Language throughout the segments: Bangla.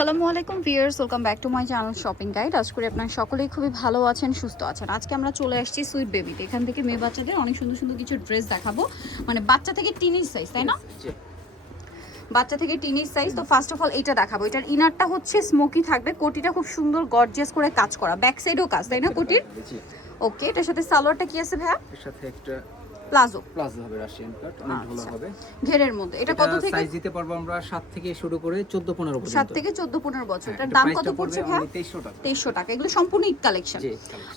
আসসালামু আলাইকুম viewers, welcome back to my channel shopping guide. আশা করি আপনারা সকলেই খুবই ভালো আছেন, সুস্থ আছেন। আজকে আমরা চলে আসছি সুইট বেবিতে। এখান থেকে মেয়ে বাচ্চাদের অনেক সুন্দর সুন্দর কিছু ড্রেস দেখাবো, মানে বাচ্চা থেকে টিনেজ সাইজ, তাই না? বাচ্চা থেকে টিনেজ সাইজ। তো ফার্স্ট অফ অল এটা দেখাবো। এটার ইনারটা হচ্ছে স্মোকি থাকবে, কোটিটা খুব সুন্দর গর্জিয়াস করে কাজ করা, ব্যাক সাইডেও কাজ, তাই না কোটির? ওকে, এটার সাথে সালোয়ারটা কি আছে ভাইয়া? এর সাথে একটা প্লাজো হবে, রাশিয়ান কাট, অনেক ভালো হবে। ঘেরের মধ্যে এটা কত থেকে সাইজ দিতে পারবো আমরা 7 থেকে শুরু করে 14 15 পর্যন্ত। 7 থেকে 14 15 বছর। এটার দাম কত পড়ছে ভাই? 2300 টাকা। 2300 টাকা। এগুলো সম্পূর্ণ ঈদ কালেকশন। জি।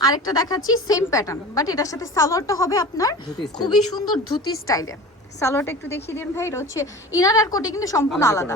আরেকটা দেখাচ্ছি সেম প্যাটার্ন, বাট এটার সাথে সালোয়ারটা হবে আপনার খুবই সুন্দর ধুতি স্টাইলে। সালোয়ারটা একটু দেখিয়ে দিন ভাই। এটা হচ্ছে ইনার আর কোটি কিন্তু সম্পূর্ণ আলাদা।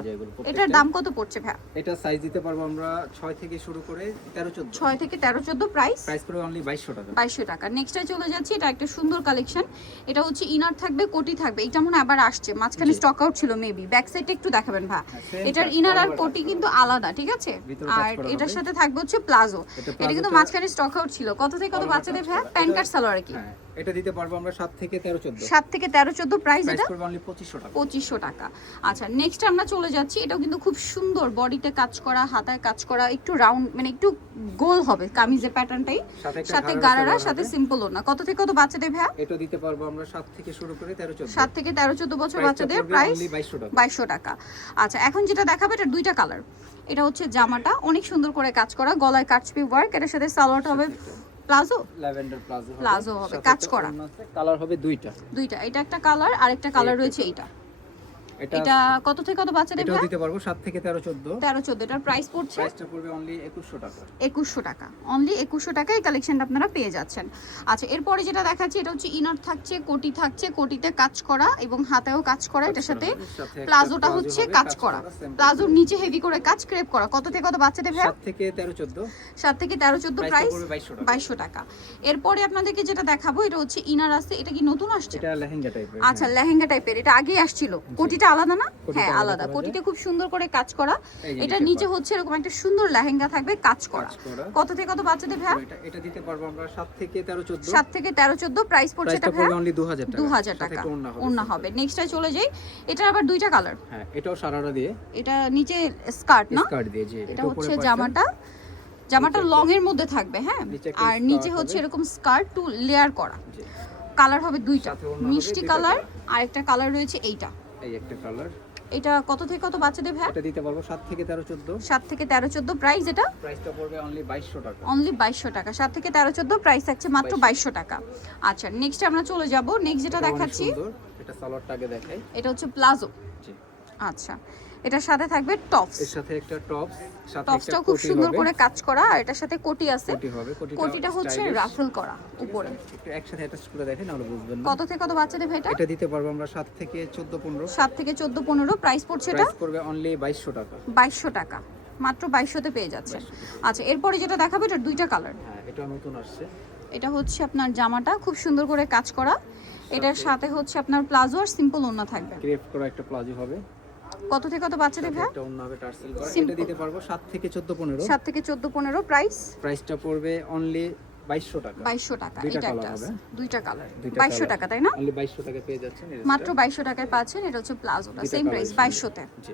এটার দাম কত পড়ছে ভাই? এটা সাইজ দিতে পারবো আমরা 6 থেকে শুরু করে 13 14। 6 থেকে 13 14 প্রাইস করে অনলি 2200 টাকা। 2200 টাকা। নেক্সটে চলে যাচ্ছি। এটা একটা সুন্দর কালেকশন। এটা হচ্ছে ইনার থাকবে, কোটি থাকবে। এটা মনে আবার আসছে, মাঝখানে স্টক আউট ছিল মেবি। ব্যাক সাইডটা একটু দেখাবেন ভাই। এটার ইনার আর কোটি কিন্তু আলাদা, ঠিক আছে? আর এটার সাথে থাকবে হচ্ছে প্লাজো। এটা কিন্তু মাঝখানে স্টক আউট ছিল। কত থেকে কত বাচ্চাদের ভাই? প্যান্ট কাট সালোয়ার কি? এটা দিতে পারবো আমরা 7 থেকে 13 14। 7 থেকে 13 14 প্রাইস। এটা করবে অনলি 2500 টাকা। 2500 টাকা। আচ্ছা, নেক্সট আমরা চলে যাচ্ছি। এটাও কিন্তু খুব সুন্দর, বডিতে কাজ করা, হাতায় কাজ করা, একটু রাউন্ড মানে একটু গোল হবে কামিজের প্যাটার্নটাই, সাথে গারারা, সাথে সিম্পল ওনা। কত থেকে কত বাচ্চাদের ভাই? এটা দিতে পারবো আমরা 7 থেকে শুরু করে 13 14। 7 থেকে 13 14 বছর বাচ্চাদের প্রাইস 2200 টাকা। আচ্ছা, এখন যেটা দেখাবে এটা দুইটা কালার। এটা হচ্ছে জামাটা অনেক সুন্দর করে কাজ করা, গলায় কাটছবি ওয়ার্ক। এর সাথে সালোয়ারটা হবে প্লাজো, ল্যাভেন্ডার প্লাজো হবে কাজ করা। কালার হবে দুইটা। এটা একটা কালার, আর একটা কালার রয়েছে এইটা। এটা কত থেকে কত বাচ্চাদের ভাই? এটা দিতে পারবো 7 থেকে 13 14। 13 14। এটার প্রাইস পড়ছে? প্রাইসটা পড়বে অনলি 2100 টাকা। 2100 টাকা। অনলি 2100 টাকায় এই কালেকশনটা আপনারা পেয়ে যাচ্ছেন। আচ্ছা, এরপরে যেটা দেখাচ্ছি এটা হচ্ছে ইনার থাকছে, কোটি থাকছে, কোটিতে কাজ করা এবং হাতেও কাজ করা। এটার সাথে প্লাজোটা হচ্ছে কাজ করা, প্লাজোর নিচে হেভি করে কাজ, ক্রেপ করা। কত থেকে কত বাচ্চাদের ভাই? 7 থেকে 13 14। 7 থেকে 13 14 প্রাইস 2200 টাকা। এরপরে আপনাদেরকে যেটা দেখাবো এটা হচ্ছে ইনার আছে। এটা কি নতুন আসছে? এটা লেহেঙ্গা টাইপের। আচ্ছা, লেহেঙ্গা টাইপের। এটা আগে আসছিল। কোটিটা আলাদা না? হ্যাঁ আলাদা। কোটিতে খুব সুন্দর করে কাজ করা। এটা নিচে হচ্ছে এরকম একটা সুন্দর লেহেঙ্গা থাকবে কাজ করা। কত থেকে কত বাচ্চাদের ভাই? এটা দিতে পারবো আমরা 7 থেকে 13 14। 7 থেকে 13 14 প্রাইস পড়ছে। এটা ভাই অনলি 2000 টাকা। 2000 টাকা ওন্না হবে। নেক্সটে চলে যাই। এটা আবার দুইটা কালার। হ্যাঁ, এটাও সারারা দিয়ে। এটা নিচে স্কার্ট না? স্কার্ট দিয়ে, জি। এটা হচ্ছে জামাটা লং এর মধ্যে থাকবে, হ্যাঁ। আর নিচে হচ্ছে এরকম স্কার্ট টু লেয়ার করা। কালার হবে দুইটা, মিষ্টি কালার আর একটা কালার রয়েছে এইটা। এই একটা কালার। এটা কত থেকে কত বাচ্চাদের ভাই? এটা দিতে পারবো 7 থেকে 13 14। 7 থেকে 13 14 প্রাইস। এটা প্রাইসটা পড়বে অনলি 2200 টাকা। অনলি 2200 টাকা। 7 থেকে 13 14 প্রাইস থাকছে মাত্র 2200 টাকা। আচ্ছা, নেক্সট আমরা চলে যাব। নেক্সট যেটা দেখাচ্ছি এটা সালোয়ারটা আগে দেখাই। এটা হচ্ছে প্লাজো। জি। আচ্ছা, এটার সাথে থাকবে টপস। এর সাথে একটা টপস, সাথে একটা টপসটা খুব সুন্দর করে কাজ করা, আর এটার সাথে কোটি আছে। কোটি হবে। কোটিটা হচ্ছে রাফল করা উপরে। একটু একসাথে অ্যাটাচ করে দেখেন, নাহলে বুঝবেন না। কত থেকে কত বাচ্চাদের ভাই? এটা দিতে পারবো আমরা 7 থেকে 14 15। 7 থেকে 14 15 প্রাইস পড়ছে। এটা প্রাইস করবে অনলি 2200 টাকা। 2200 টাকা। মাত্র 2200 তে পেয়ে যাচ্ছেন। আচ্ছা, এরপরে যেটা দেখাবো এটা দুইটা কালার। হ্যাঁ, এটা নতুন আসছে। এটা হচ্ছে আপনার জামাটা খুব সুন্দর করে কাজ করা। এটার সাথে হচ্ছে আপনার প্লাজো আর সিম্পল ওন্না থাকবে। ক্রেপ করা একটা প্লাজো হবে। কত থেকে কত বাচ্চাদের ভাই? এটা ওন্না হবে টার্সেল করা। এটা দিতে পারবো 7 থেকে 14 15। 7 থেকে 14 15 প্রাইসটা পড়বে অনলি 2200 টাকা। 2200 টাকা। এটা একটা আছে, দুইটা কালার। 2200 2200 টাকা, তাই না? অনলি 2200 টাকায় পেয়ে যাচ্ছেন। মাত্র 2200 টাকায় পাচ্ছেন। এটা হচ্ছে প্লাজোটা, সেম প্রাইস 2200 তে। জি।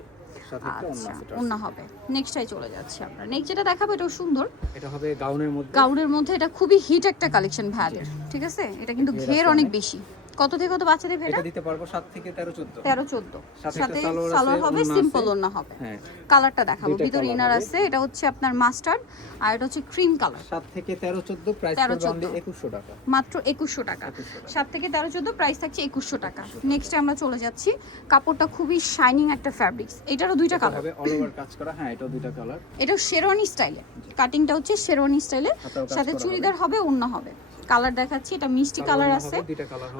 সাথে একটা আচ্ছা, ওন্না হবে। নেক্সটটাই চলে যাচ্ছি আমরা। নেক্সট যেটা দেখাবো এটাও সুন্দর। এটা হবে গাউনের মধ্যে। গাউনের মধ্যে এটা খুবই হিট একটা কালেকশন ভাইদের, ঠিক আছে? এটা কিন্তু ঘের অনেক বেশি। কত থেকে কত বাচ্চাদের ভাই? এটা দিতে পারবো 7 থেকে 13 14। 13 14। সাথে সালোয়ার সালোয়ার হবে, সিম্পল ওন্না হবে। হ্যাঁ, কালারটা দেখাবো। ভিতরে ইনার আছে। এটা হচ্ছে আপনার মাস্টার্ড আর এটা হচ্ছে ক্রিম কালার। 7 থেকে 13 14 প্রাইস করবে অনলি 2100 টাকা। মাত্র 2100 টাকা। 7 থেকে 13 14 প্রাইস থাকছে 2100 টাকা। নেক্সটে আমরা চলে যাচ্ছি। কাপড়টা খুবই শাইনিং একটা ফ্যাব্রিক্স। এটারও দুইটা কালার হবে, অল ওভার কাজ করা। হ্যাঁ, এটাও দুইটা কালার। এটাও শেরওয়ানি স্টাইলে। কাটিংটা হচ্ছে শেরওয়ানি স্টাইলে, সাথে চুড়িদার হবে, ওন্না হবে। কালার দেখাচ্ছি। এটা মিষ্টি কালার আছে,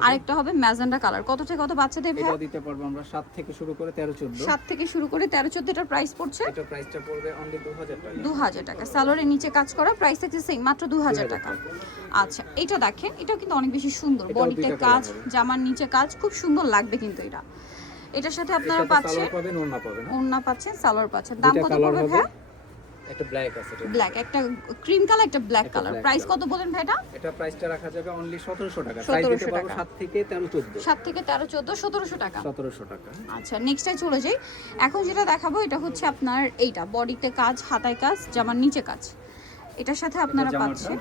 আরেকটা হবে ম্যাজেন্ডা কালার। কত থেকে কত বাচ্চাদের ভাই? এটা দিতে পারবো আমরা 7 থেকে শুরু করে 13 14। 7 থেকে শুরু করে 13 14। এটার প্রাইস পড়ছে? এটা প্রাইসটা পড়বে অনলি 2000 টাকা। 2000 টাকা। সালোয়ারের নিচে কাজ করা, প্রাইস থাকছে সেম মাত্র 2000 টাকা। আচ্ছা, এটা দেখেন, এটাও কিন্তু অনেক বেশি সুন্দর। বডিতে কাজ, জামার নিচে কাজ, খুব সুন্দর লাগবে কিন্তু এটা। এটার সাথে আপনারা পাচ্ছেন সালোয়ার পাবেন, ওন্না পাবেন। ওন্না পাচ্ছেন, সালোয়ার পাচ্ছেন। দাম কত পড়বে ভাই? একটা ব্ল্যাক আছে এটা। ব্ল্যাক, একটা ক্রিম কালার, একটা ব্ল্যাক একটা কালার। black price color। কত বলেন ভাই এটা? এটা প্রাইসটা রাখা যাবে অনলি 1700 টাকা। 1700 সাইজ দিতে পারবো টাকা। 7 থেকে 13 14। 7 থেকে 13, 14, 1700 টাকা। 1700 টাকা। আচ্ছা, নেক্সটে চলে যাই। এখন যেটা দেখাবো এটা হচ্ছে আপনার এইটা বডিতে কাজ, হাতায় কাজ, জামার নিচে কাজ। এটার সাথে আপনারা এটা জামাটা, পাচ্ছেন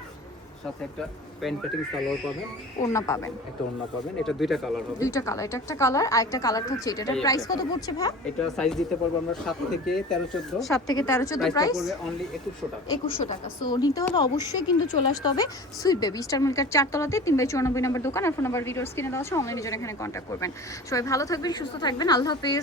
সাথে একটা প্যান্ট কাটিং সালোয়ার পাবেন, ওড়না পাবেন, একটা ওড়না পাবেন। এটা দুইটা কালার হবে। দুইটা কালার, এটা একটা কালার আর একটা কালার থাকছে এটা। এটার এই প্রাইস একটা কত পড়ছে ভাই? এটা সাইজ দিতে পারবো আমরা 7 থেকে 13 14। 7 থেকে 13, 14 প্রাইসটা প্রাইস পড়বে অনলি 2100 টাকা। 2100 টাকা। সো নিতে হলে অবশ্যই কিন্তু চলে আসতে হবে সুইট বেবি, স্টার মিল্কার 4 তলাতে 3/94 নম্বর দোকান। আর ফোন নাম্বার ভিডিওর স্ক্রিনে দেওয়া আছে, অনলাইনে জন্য এখানে কন্ট্যাক্ট করবেন। সবাই ভালো থাকবেন, সুস্থ থাকবেন, আল্লাহ হাফেজ।